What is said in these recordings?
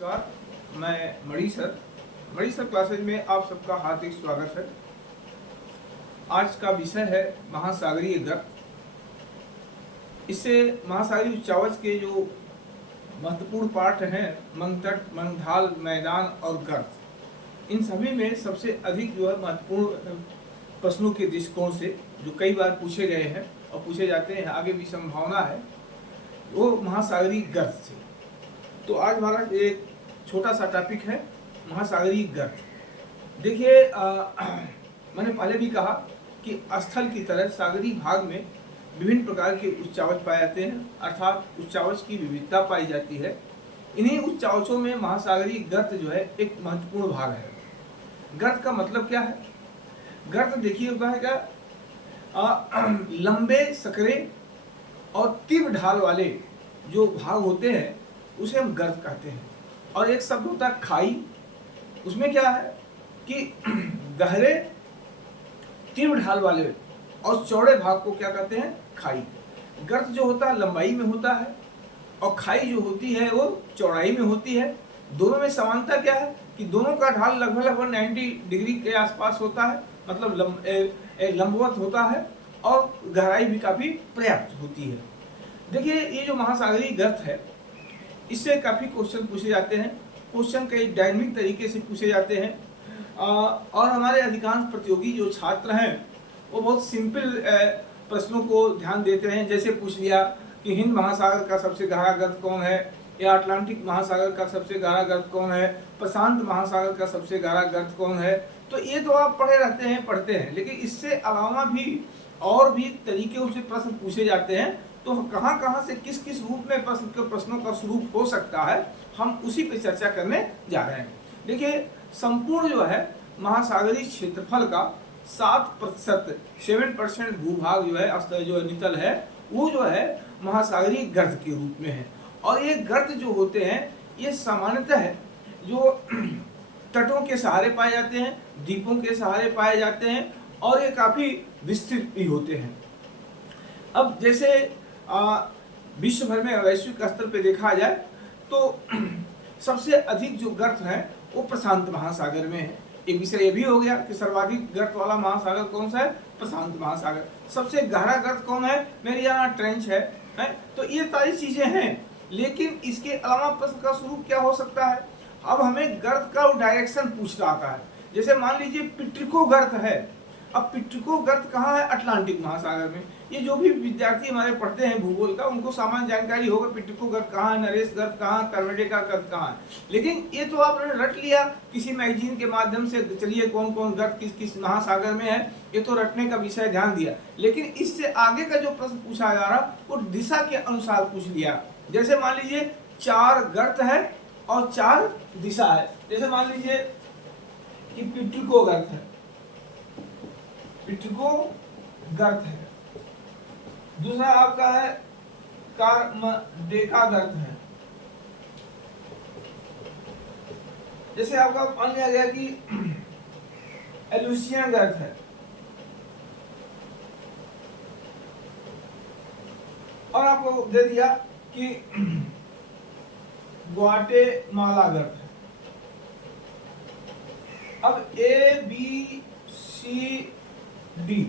नमस्कार, मैं मणि sir classes में आप सबका हार्दिक स्वागत है। आज का विषय है महासागरीय गर्त। इससे महासागरीय उच्चावच के जो महत्वपूर्ण पाठ हैं मंगतट, मंगढाल, मैदान और गर्त, इन सभी में सबसे अधिक जो है महत्वपूर्ण प्रश्नों के दृष्टिकोण से जो कई बार पूछे गए हैं और पूछे जाते हैं, आगे भी संभावना है, वो महासागरीय गर्त से। तो आज हमारा एक छोटा सा टॉपिक है महासागरीय गर्त। देखिए, मैंने पहले भी कहा कि स्थल की तरह सागरीय भाग में विभिन्न प्रकार के उच्चावच पाए जाते हैं, अर्थात उच्चावच की विविधता पाई जाती है। इन्हीं उच्चावचों में महासागरीय गर्त जो है एक महत्वपूर्ण भाग है। गर्त का मतलब क्या है? गर्त देखिए होता है क्या, लंबे सकरे और तीव्र ढाल वाले जो भाग होते हैं उसे हम गर्त कहते हैं। और एक शब्द होता है खाई, उसमें क्या है कि गहरे तीव्र ढाल वाले और चौड़े भाग को क्या कहते हैं? खाई। गर्त जो होता है लंबाई में होता है और खाई जो होती है वो चौड़ाई में होती है। दोनों में समानता क्या है कि दोनों का ढाल लगभग 90 डिग्री के आसपास होता है, मतलब लंबवत होता है और गहराई भी काफी पर्याप्त होती है। देखिए, ये जो महासागरीय गर्त है इससे काफ़ी क्वेश्चन पूछे जाते हैं। क्वेश्चन कई डायनामिक तरीके से पूछे जाते हैं और हमारे अधिकांश प्रतियोगी जो छात्र हैं वो बहुत सिंपल प्रश्नों को ध्यान देते हैं। जैसे पूछ लिया कि हिंद महासागर का सबसे गहरा गर्त कौन है, या अटलांटिक महासागर का सबसे गहरा गर्त कौन है, प्रशांत महासागर का सबसे गहरा गर्त कौन है। तो ये तो आप पढ़ते हैं, लेकिन इससे अलावा भी और भी तरीके से प्रश्न पूछे जाते हैं। तो कहाँ से किस किस रूप में प्रश्नों का स्वरूप हो सकता है, हम उसी पे चर्चा करने जा रहे हैं। देखिए, संपूर्ण जो है महासागरीय क्षेत्रफल का 7% भूभाग जो है, जो नितल है, वो जो है महासागरीय गर्त के रूप में है। और ये गर्त जो होते हैं ये सामान्यतः जो तटों के सहारे पाए जाते हैं, द्वीपों के सहारे पाए जाते हैं और ये काफी विस्तृत भी होते हैं। अब जैसे विश्व भर में वैश्विक स्तर पे देखा जाए तो सबसे अधिक जो गर्त है वो प्रशांत महासागर में है। एक विषय ये भी हो गया कि सर्वाधिक गर्त वाला महासागर कौन सा है? प्रशांत महासागर। सबसे गहरा गर्त कौन है? मेरे यहाँ ट्रेंच है। तो ये सारी चीजें हैं, लेकिन इसके अलावा प्रश्न का स्वरूप क्या हो सकता है? अब हमें गर्त का डायरेक्शन पूछना आता है। जैसे मान लीजिए पिट्रिको गर्त है। अब पिट्रिको गर्त कहाँ है? अटलांटिक महासागर में। ये जो भी विद्यार्थी हमारे पढ़ते हैं भूगोल का, उनको सामान्य जानकारी होगा पिट्रिको गर्त कहाँ है, नरेश गर्त कहाँ, कर्वेटिका गर्त कहाँ है। लेकिन ये तो आपने रट लिया किसी मैगजीन के माध्यम से, चलिए कौन कौन गर्त किस किस महासागर में है, ये तो रटने का विषय ध्यान दिया। लेकिन इससे आगे का जो प्रश्न पूछा जा रहा वो दिशा के अनुसार पूछ लिया। जैसे मान लीजिए 4 गर्त है और 4 दिशा है। जैसे मान लीजिए कि पिट्रिको गर्त है, पिट्रिको गर्त है। दूसरा आपका है कार्मडेका गर्त है। जैसे आपका मान लिया गया कि एलुसियन गर्त है और आपको दे दिया कि ग्वाटेमाला गर्त है। अब ए बी सी डी,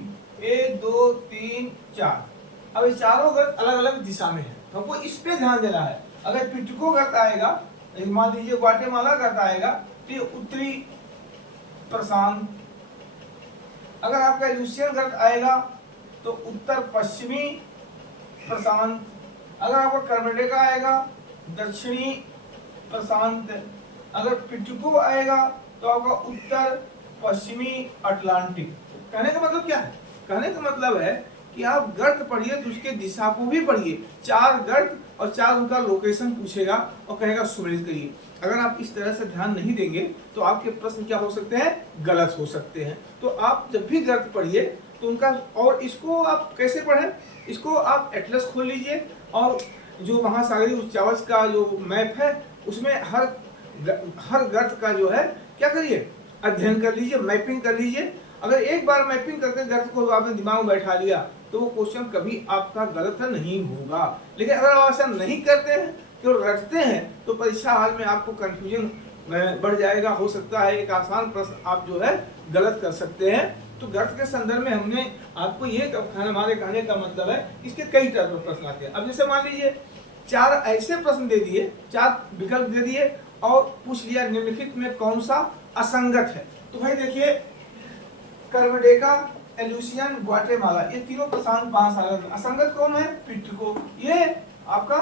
1 2 3 4, अब ये चारों गर्त अलग अलग दिशा में है, तो हमको इस पे ध्यान देना है। अगर पिट्रिको गर्त आएगा, मान लीजिए ग्वाटेमाला गर्त आएगा तो ये उत्तरी प्रशांत। अगर आपका एलुसियन गर्त आएगा तो उत्तर पश्चिमी प्रशांत। अगर आपका कर्वेटिका आएगा दक्षिणी प्रशांत। अगर पिट्रिको आएगा तो आपका उत्तर पश्चिमी अटलांटिक। कहने का मतलब क्या है? कहने का मतलब है कि आप गर्त पढ़िए तो उसके दिशा को भी पढ़िए। 4 गर्त और 4 उनका लोकेशन पूछेगा और कहेगा सुमेलित करिए। अगर आप इस तरह से ध्यान नहीं देंगे तो आपके प्रश्न क्या हो सकते हैं? गलत हो सकते हैं। तो आप जब भी गर्त पढ़िए तो उनका, और इसको आप कैसे पढ़ें? इसको आप एटलस खोल लीजिए और जो महासागरीय उच्चावच का जो मैप है उसमें हर गर्त का जो है क्या करिए? अध्ययन कर लीजिए, मैपिंग कर लीजिए। अगर एक बार मैपिंग करके गर्त को आपने दिमाग में बैठा लिया तो वो क्वेश्चन कभी आपका गलत नहीं होगा। लेकिन अगर आप ऐसा नहीं करते हैं केवल रटते हैं तो परीक्षा हाल में आपको कंफ्यूजन बढ़ जाएगा। हो सकता है एक आसान प्रश्न आप जो है गलत कर सकते हैं। तो गर्त के संदर्भ में हमने आपको ये हमारे कहने का मतलब है इसके कई तरह के प्रश्न आते हैं। अब जैसे मान लीजिए 4 ऐसे प्रश्न दे दिए, 4 विकल्प दे दिए और पूछ लिया निम्नलिखित में कौन सा असंगत है। तो भाई देखिए कर्वेडेका, एलुसियन, ग्वाटेमाला, ये तीनों प्रशांत महासागर में। असंगत कौन है? पिट्रिको, ये आपका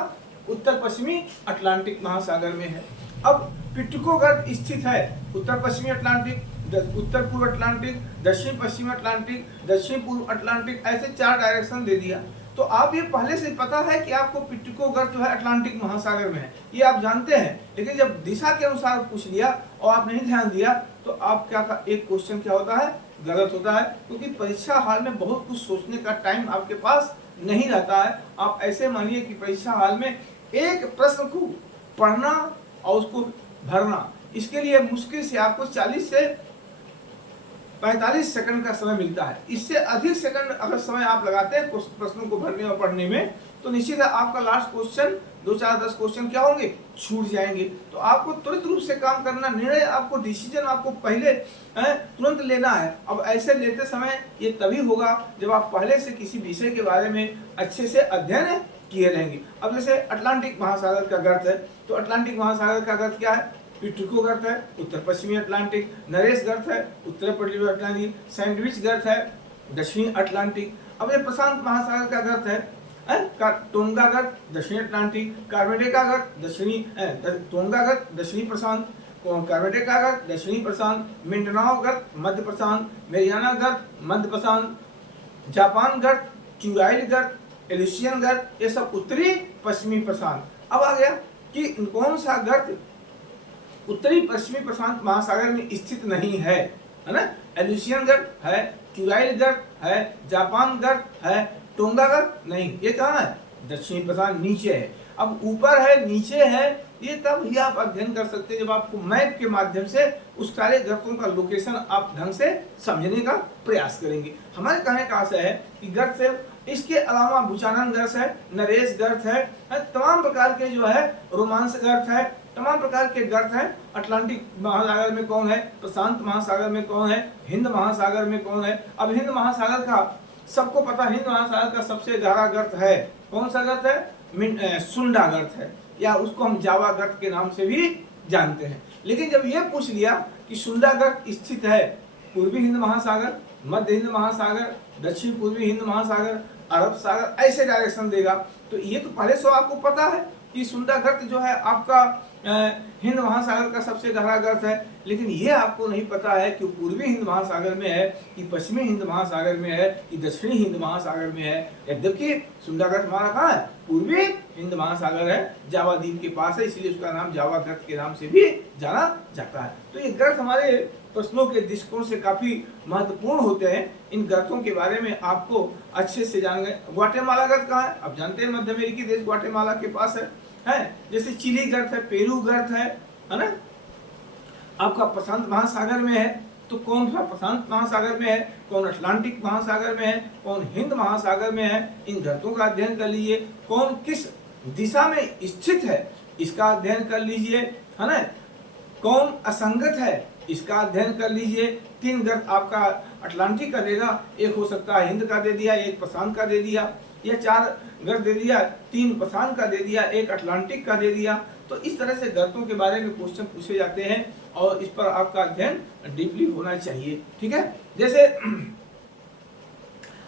उत्तर पश्चिमी अटलांटिक महासागर में है। अब पिट्रिको गर्त स्थित है उत्तर पश्चिमी अटलांटिक, उत्तर पूर्व अटलांटिक, दक्षिण पश्चिमी अटलांटिक, दक्षिण पूर्व अटलांटिक, ऐसे 4 डायरेक्शन दे दिया। तो आप ये पहले से पता है कि आपको पिट्रिको गर्त जो है अटलांटिक महासागर में है, ये आप जानते हैं। लेकिन जब दिशा के अनुसार पूछ लिया और आप नहीं ध्यान दिया तो आप क्या एक क्वेश्चन क्या होता है? गलत होता है। क्योंकि परीक्षा हाल में बहुत कुछ सोचने का टाइम आपके पास नहीं रहता है। आप ऐसे मानिए कि परीक्षा हाल में एक प्रश्न को पढ़ना और उसको भरना, इसके लिए मुश्किल से आपको 40 से 45 सेकंड का समय मिलता है। इससे अधिक सेकंड अगर समय आप लगाते हैं प्रश्नों को भरने और पढ़ने में तो निश्चित है आपका लास्ट क्वेश्चन 2, 4, 10 क्वेश्चन क्या होंगे? छूट जाएंगे। तो आपको त्वरित रूप से काम करना, निर्णय आपको, डिसीजन आपको पहले तुरंत लेना है। अब ऐसे लेते समय ये तभी होगा जब आप पहले से किसी विषय के बारे में अच्छे से अध्ययन किए रहेंगे। अब जैसे अटलांटिक महासागर का गर्त है, तो अटलांटिक महासागर का गर्त क्या है? पिट्रिको गर्त है उत्तर पश्चिमी अटलांटिक, नरेश गर्त है उत्तर पूर्वी अटलांटिक, सैंडविच गर्त है दक्षिणी अटलांटिक। अब ये प्रशांत महासागर का गर्त है टोंगा गर्त दक्षिणी अटलांटिक, कार्वेडेका गर्त दक्षिणी टोंगा गर्त दक्षिणी प्रशांत, कार्वेडेका गर्त दक्षिणी प्रशांत, मिंडनाओ गर्त मध्य प्रशांत, मेरियाना गर्त मध्य प्रशांत, जापान गर्त, चुराइल गर्त, एलिशियन गर्त, ये सब उत्तरी पश्चिमी प्रशांत। अब आ गया कि कौन सा गर्त उत्तरी पश्चिमी प्रशांत महासागर में स्थित नहीं है ना? एलिशियन गर्त है, चुराइल गर्त है, जापान गर्त है, टोंगा गर्त नहीं। ये कहाँ है? दक्षिणी प्रशांत नीचे है। अब ऊपर है नीचे है, ये तब ही आप अध्ययन कर सकते हैं जब आपको मैप के माध्यम से उस सारे गर्तों का लोकेशन आप ढंग से समझने का प्रयास करेंगे। हमारे कहने का आशय है कि गर्त से इसके अलावा बुचानन गर्त है, नरेश गर्त है, तमाम प्रकार के जो है रोमांस गर्त है, तमाम प्रकार के गर्त हैं। अटलांटिक महासागर में कौन है? प्रशांत महासागर में कौन है? हिंद महासागर में कौन है? अब हिंद महासागर का सबको पता, हिंद महासागर का सबसे गहरा गर्त है कौन सा गर्त है? सुंडा गर्त है, या उसको हम जावा गर्त के नाम से भी जानते हैं। लेकिन जब ये पूछ लिया कि सुंडा गर्त स्थित है पूर्वी हिंद महासागर, मध्य हिंद महासागर, दक्षिण पूर्वी हिंद महासागर, अरब सागर, ऐसे डायरेक्शन देगा, तो ये तो पहले से आपको पता है कि सुंडा गर्त जो है आपका हिंद महासागर का सबसे गहरा गर्त है। लेकिन ये आपको नहीं पता है कि पूर्वी हिंद महासागर में है कि पश्चिमी हिंद महासागर में है कि दक्षिणी हिंद महासागर में है। यद्यपि सुंडा गर्त हमारा कहाँ है? पूर्वी हिंद महासागर है, जावा द्वीप के पास है, इसलिए उसका नाम जावा गर्त के नाम से भी जाना जाता है। तो ये गर्त हमारे प्रश्नों के दृष्टिकोण से काफी महत्वपूर्ण होते हैं। इन गर्तों के बारे में आपको अच्छे से जान गए। ग्वाटेमाला गर्त कहाँ है? आप जानते हैं मध्य अमेरिकी देश ग्वाटेमाला के पास है। जैसे चिली गर्त है, पेरू गर्त है ना? आपका प्रशांत महासागर में है, तो कौन सा प्रशांत महासागर में है, कौन अटलांटिक महासागर में है, कौन हिंद महासागर में है, इन गर्तों का अध्ययन कर लीजिए। कौन किस दिशा में स्थित है इसका अध्ययन कर लीजिए, है ना? कौन असंगत है इसका अध्ययन कर लीजिए। 3 गर्त आपका अटलांटिक का देगा, एक हो सकता है हिंद का दे दिया, एक प्रशांत का दे दिया, या 4 गर्त दे दिया, 3 प्रशांत का दे दिया, एक अटलांटिक का दे दिया। तो इस तरह से गर्तों के बारे में क्वेश्चन पूछे जाते हैं और इस पर आपका अध्ययन डीपली होना चाहिए। ठीक है, जैसे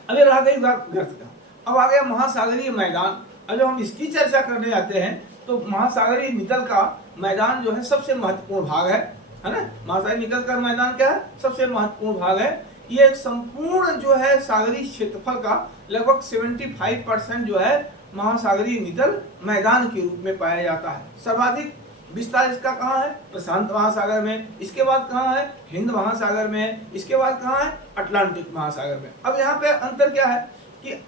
अभी रह गई बात गर्त का, अब आ गया महासागरीय मैदान। अब जब हम इसकी चर्चा करने जाते हैं तो महासागरीय नितल का मैदान जो है सबसे महत्वपूर्ण भाग है ना? महासागरीय नितल का मैदान क्या है? सबसे महत्वपूर्ण भाग है। ये एक संपूर्ण जो है सागरीय क्षेत्रफल का लगभग 75% जो है महासागरीय नितल मैदान के रूप में पाया जाता है। सर्वाधिक विस्तार इसका कहाँ है? प्रशांत महासागर में। इसके बाद कहाँ है? हिंद महासागर में। इसके बाद कहाँ है? अटलांटिक महासागर में। अब यहाँ पे अंतर क्या है कि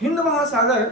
हिंद महासागर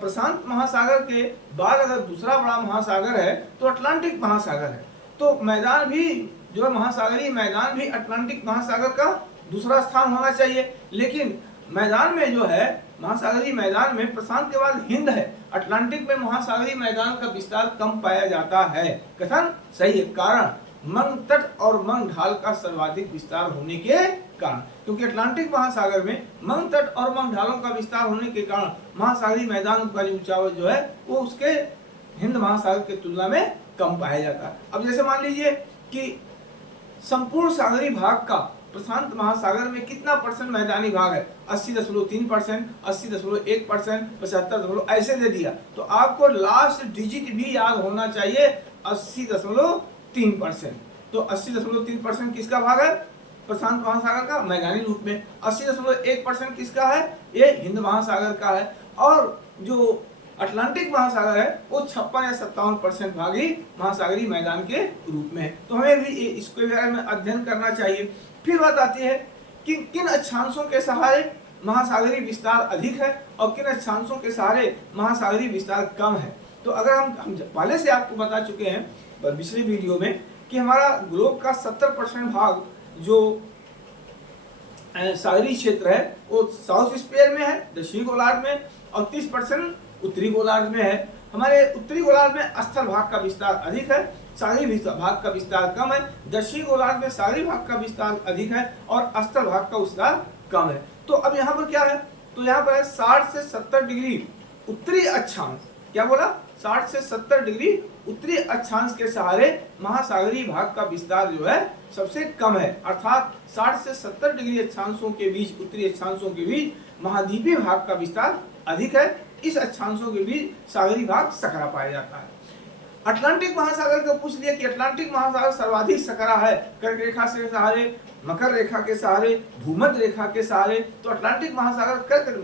प्रशांत महासागर के बाद अगर दूसरा बड़ा महासागर है तो अटलांटिक महासागर है। तो मैदान भी जो है महासागरीय मैदान भी अटलांटिक महासागर का दूसरा स्थान होना चाहिए। लेकिन मैदान में जो है, महासागरीय मैदान में प्रशांत के बाद हिंद है, अटलांटिक में महासागरीय मैदान का विस्तार कम पाया जाता है। कथन सही है। कारण मंग तट और मंग ढाल का सर्वाधिक विस्तार होने के कारण, क्योंकि अटलांटिक महासागर में मंग तट और मंग ढालों का विस्तार होने के कारण महासागरीय मैदान का ऊंचाई जो है वो उसके हिंद महासागर की तुलना में कम पाया जाता है। अब जैसे मान लीजिए कि संपूर्ण सागरीय भाग का प्रशांत महासागर में कितना परसेंट मैदानी भाग है, 80.3%, 80.1%, 75 ऐसे दे दिया, तो आपको लास्ट डिजिट भी याद होना चाहिए 80.3%। तो 80.3% किसका भाग है? प्रशांत महासागर का मैदानी रूप में। 80.1% किसका है? ये हिंद महासागर का है। और जो अटलांटिक महासागर है वो 56 या 57% भागी महासागरीय मैदान के रूप में है। तो हमें भी इसके बारे में अध्ययन करना चाहिए। फिर बात आती है कि किन अक्षांशों के सहारे महासागरीय विस्तार अधिक है और किन अक्षांशों के सहारे महासागरीय विस्तार कम है। तो अगर हम पहले से आपको बता चुके हैं पिछले वीडियो में कि हमारा ग्लोब का 70% भाग जो सागरीय क्षेत्र है वो साउथ स्फीयर में है, दक्षिणी गोलार्ध में, और 30% उत्तरी गोलार्ध में है। हमारे उत्तरी गोलार्ध में स्थल भाग का विस्तार अधिक है, सागरीय भाग का विस्तार कम है। दक्षिणी गोलार्ध में सागरीय भाग का विस्तार अधिक है और स्थल भाग का विस्तार कम है। तो अब यहाँ पर क्या है? तो यहाँ पर है 60 से 70 डिग्री उत्तरी अक्षांश। क्या बोला? 60 से 70 डिग्री उत्तरी अक्षांश के सहारे महासागरीय भाग का विस्तार जो है सबसे कम है। अर्थात 60 से 70 डिग्री अक्षांशों के बीच, उत्तरी अक्षांशों के बीच महाद्वीपीय भाग का विस्तार अधिक है। इस अक्षांशों के बीच सागरीय भाग सकरा पाया जाता है। अटलांटिक महासागर को पूछ लिया कि अटलांटिक महासागर सर्वाधिक सकरा है, कर्क रेखा से सहारे, मकर रेखा के सहारे, भूमध्य रेखा के सहारे। तो अटलांटिक महासागर कर्क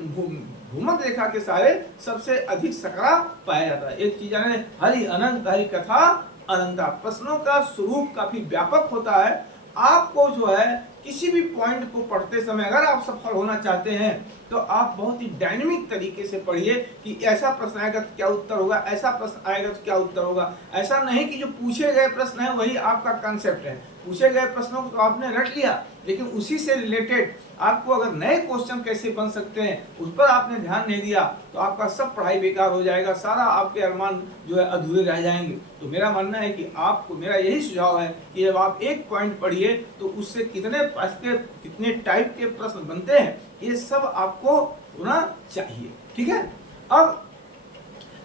भूमध्य रेखा के सहारे सबसे अधिक सकरा पाया जाता है। एक चीज है, हरि अनंत हरि कथा अनंता। प्रश्नों का स्वरूप काफी व्यापक होता है। आपको जो है किसी भी पॉइंट को पढ़ते समय अगर आप सफल होना चाहते हैं तो आप बहुत ही डायनेमिक तरीके से पढ़िए कि ऐसा प्रश्न आएगा तो क्या उत्तर होगा, ऐसा प्रश्न आएगा तो क्या उत्तर होगा। ऐसा नहीं कि जो पूछे गए प्रश्न है वही आपका कंसेप्ट है। पूछे गए प्रश्नों को तो आपने रट लिया, लेकिन उसी से रिलेटेड आपको अगर नए क्वेश्चन कैसे बन सकते हैं उस पर आपने ध्यान नहीं दिया तो आपका सब पढ़ाई बेकार हो जाएगा, सारा आपके अरमान जो है अधूरे रह जाएंगे। तो मेरा मानना है कि आपको मेरा यही सुझाव है कि जब आप एक पॉइंट पढ़िए तो उससे कितने टाइप के प्रश्न बनते हैं ये सब आपको होना चाहिए। ठीक है। अब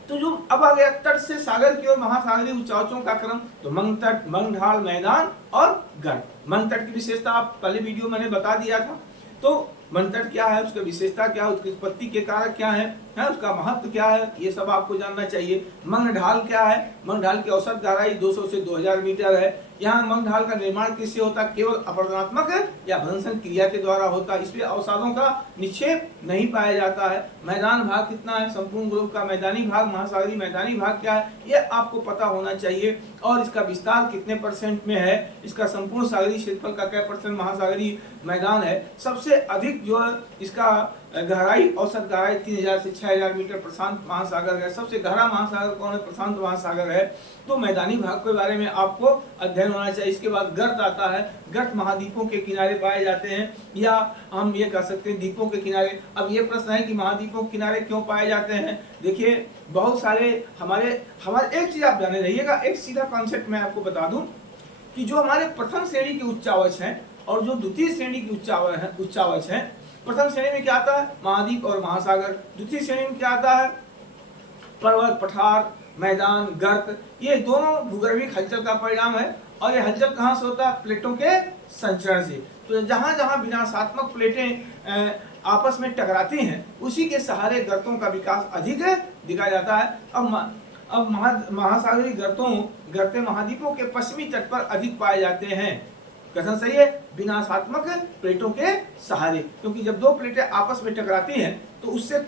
तो जो अब आ गया तट से सागर की ओर महासागरीय ऊंचाइयों का क्रम, तो मंग तट, मंग ढाल, मैदान और गर्त। मंग तट की विशेषता आप पहले वीडियो मैंने बता दिया था। तो मंग तट क्या है, उसकी विशेषता क्या है, उसकी उत्पत्ति के कारक क्या है, उसका महत्व क्या है, ये सब आपको जानना चाहिए। मंग ढाल क्या है? मंग ढाल की औसत गहराई 200 से 2000 मीटर है। यहाँ मंग ढाल का निर्माण किससे होता है? केवल अपरदनात्मक या भंसन क्रिया के द्वारा होता है। इसमें अवसादों का निक्षेप नहीं पाया जाता है। मैदान भाग कितना है? संपूर्ण ग्लोब का मैदानी भाग, महासागरीय मैदानी भाग क्या है ये आपको पता होना चाहिए। और इसका विस्तार कितने % में है, इसका संपूर्ण सागरीय क्षेत्रफल का क्या % महासागरीय मैदान है। सबसे अधिक जो है इसका गहराई, औसत गहराई 3000 से 6000 मीटर प्रशांत महासागर है। सबसे गहरा महासागर कौन है? प्रशांत महासागर है। तो मैदानी भाग के बारे में आपको अध्ययन होना चाहिए। इसके बाद गर्त आता है। गर्त महाद्वीपों के किनारे पाए जाते हैं, या हम ये कह सकते हैं द्वीपों के किनारे। अब ये प्रश्न है कि महाद्वीपों के किनारे क्यों पाए जाते हैं? देखिए बहुत सारे हमारे एक चीज आप जाने रहिएगा, एक सीधा कॉन्सेप्ट मैं आपको बता दूं कि जो हमारे प्रथम श्रेणी के उच्चावच हैं और जो द्वितीय श्रेणी के उच्चावच हैं, प्रथम श्रेणी में क्या आता है? महाद्वीप और महासागर। द्वितीय श्रेणी में क्या आता है? पर्वत, पठार, मैदान, गर्त। ये दोनों भूगर्भिक हलचल का परिणाम है। और ये हलचल कहाँ से होता है? प्लेटों के संचरण से। तो जहाँ जहाँ विनाशात्मक प्लेटें आपस में टकराती हैं उसी के सहारे गर्तों का विकास अधिक दिखाया जाता है। अब महासागरीय गर्तें महाद्वीपों के पश्चिमी तट पर अधिक पाए जाते हैं। कथन सही है, विनाशात्मक प्लेटों के सहारे, क्योंकि जब दो प्लेटें आपस में टकराती हैं तो उससे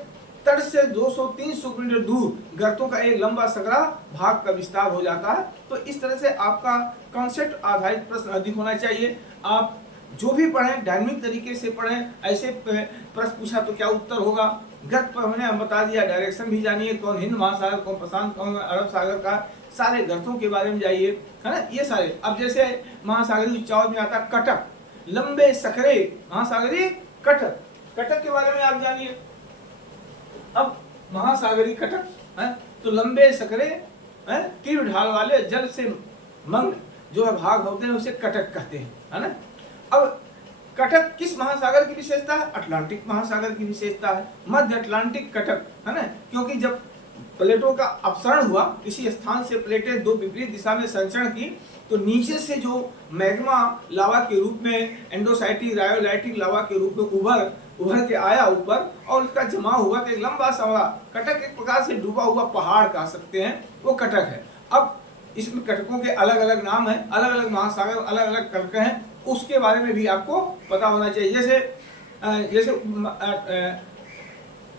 तट से 200-300 किलोमीटर दूर गर्तों का एक लंबा सकरा भाग का विस्तार हो जाता है। तो इस तरह से आपका कॉन्सेप्ट आधारित प्रश्न अधिक होना चाहिए। आप जो भी पढ़ें डायनेमिक तरीके से पढ़ें। ऐसे प्रश्न पूछा तो क्या उत्तर होगा? गर्त पर हमने बता दिया, डायरेक्शन भी जानिए, कौन हिंद महासागर, कौन प्रशांत, कौन अरब सागर का, सारे गर्तों के बारे में जाइए, है ना, ये सारे। अब जैसे महासागरीय उच्चावच में आता कटक, लंबे सकरे महासागरीय कटक। कटक के बारे में आप जानिए। अब महासागरीय कटक है तो लंबे सकरे है तीव्र ढाल वाले जल से मंग जो है भाग होते हैं उसे कटक कहते हैं, है ना। अब कटक किस महासागर की विशेषता है? अटलांटिक महासागर की विशेषता है, मध्य अटलांटिक कटक, है ना। क्योंकि जब प्लेटों का अपसरण हुआ, किसी स्थान से प्लेटें दो विपरीत दिशा में संचरण की, तो नीचे से जो मैग्मा लावा के रूप में एंडोसाइटिक रायोलाइटिक लावा के रूप में उभर के आया ऊपर और उसका जमा हुआ तो एक लंबा सा कटक, एक प्रकार से डूबा हुआ पहाड़ कह सकते हैं, वो कटक है। अब इसमें कटकों के अलग अलग नाम हैं, अलग अलग महासागर, अलग अलग कटक हैं, उसके बारे में भी आपको पता होना चाहिए। जैसे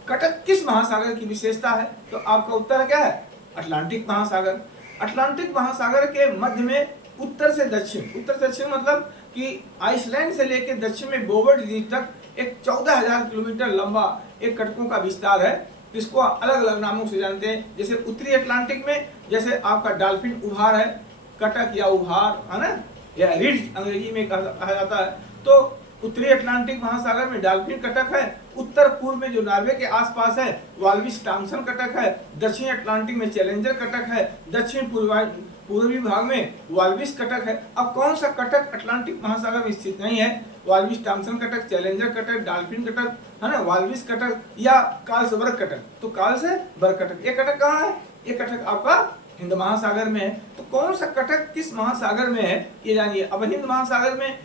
कटक किस महासागर की विशेषता है? तो आपका उत्तर क्या है? अटलांटिक महासागर। अटलांटिक महासागर के मध्य में उत्तर से दक्षिण मतलब कि आइसलैंड से लेकर दक्षिण में बोवर्ड द्वीप तक एक 14,000 किलोमीटर लंबा एक कटकों का विस्तार है, जिसको अलग अलग नामों से जानते हैं। जैसे उत्तरी अटलांटिक में जैसे आपका डॉल्फिन उभार है कटक या उभार, है ना, या रिड्ज अंग्रेजी में कहा जाता है। तो उत्तरी अटलांटिक महासागर में डॉल्फिन कटक है, उत्तर पूर्व में जो नॉर्वे के आसपास है वाल्विस टॉम्सन कटक है, दक्षिण अटलांटिक में चैलेंजर कटक है, दक्षिण पूर्वी भाग में वाल्विस कटक है। अब कौन सा कटक अटलांटिक महासागर में स्थित नहीं है? वाल्विस टॉम्सन कटक, चैलेंजर कटक, डॉल्फिन कटक, है ना, वाल्विस कटक या कार्लसबर्ग कटक। तो कार्लसबर्ग कटक, ये कटक कहाँ है? ये कटक आपका हिंद महासागर में है। तो कौन सा कटक किस महासागर में है ये जानिए। अब हिंद महासागर में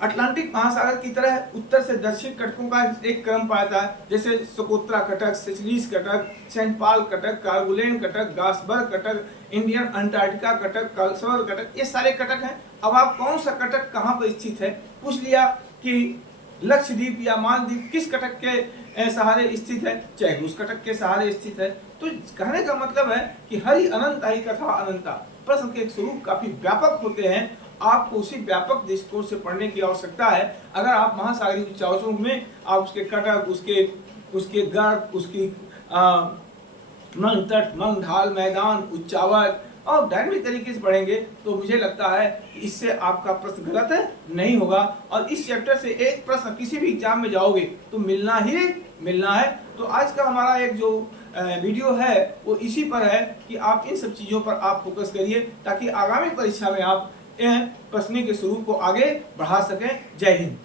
अटलांटिक महासागर की तरह उत्तर से दक्षिण कटकों का एक क्रम पाता है, जैसे सोकोत्रा कटक, सिचिलिस कटक, सेंट पॉल कटक, कारगुलेन कटक, गासबर्ग कटक, इंडियन अंटार्कटिका कटक, कार्लसबर्ग कटक, ये सारे कटक हैं। अब आप कौन सा कटक कहाँ पर स्थित है पूछ लिया कि लक्षद्वीप या मालदीव किस कटक के सहारे स्थित है? चैगूस कटक के सहारे स्थित है। तो कहने का मतलब है कि हरि अनंत हरि कथा अनंता प्रश्न के स्वरूप काफी व्यापक होते हैं, आपको उसी व्यापक दृष्टिकोण से पढ़ने की आवश्यकता है। अगर आप महासागरीय उच्चावचों में आप उसके कटक, उसके गर्भ, उसकी मंग तट, मंग ढाल, मैदान, उच्चावच और डायनेमिक तरीके से पढ़ेंगे तो मुझे लगता है कि इससे आपका प्रश्न गलत नहीं होगा। और इस चैप्टर से एक प्रश्न किसी भी एग्जाम में जाओगे तो मिलना ही मिलना है। तो आज का हमारा एक जो वीडियो है वो इसी पर है कि आप इन सब चीज़ों पर आप फोकस करिए ताकि आगामी परीक्षा में आप प्रश्न के स्वरूप को आगे बढ़ा सकें। जय हिंद।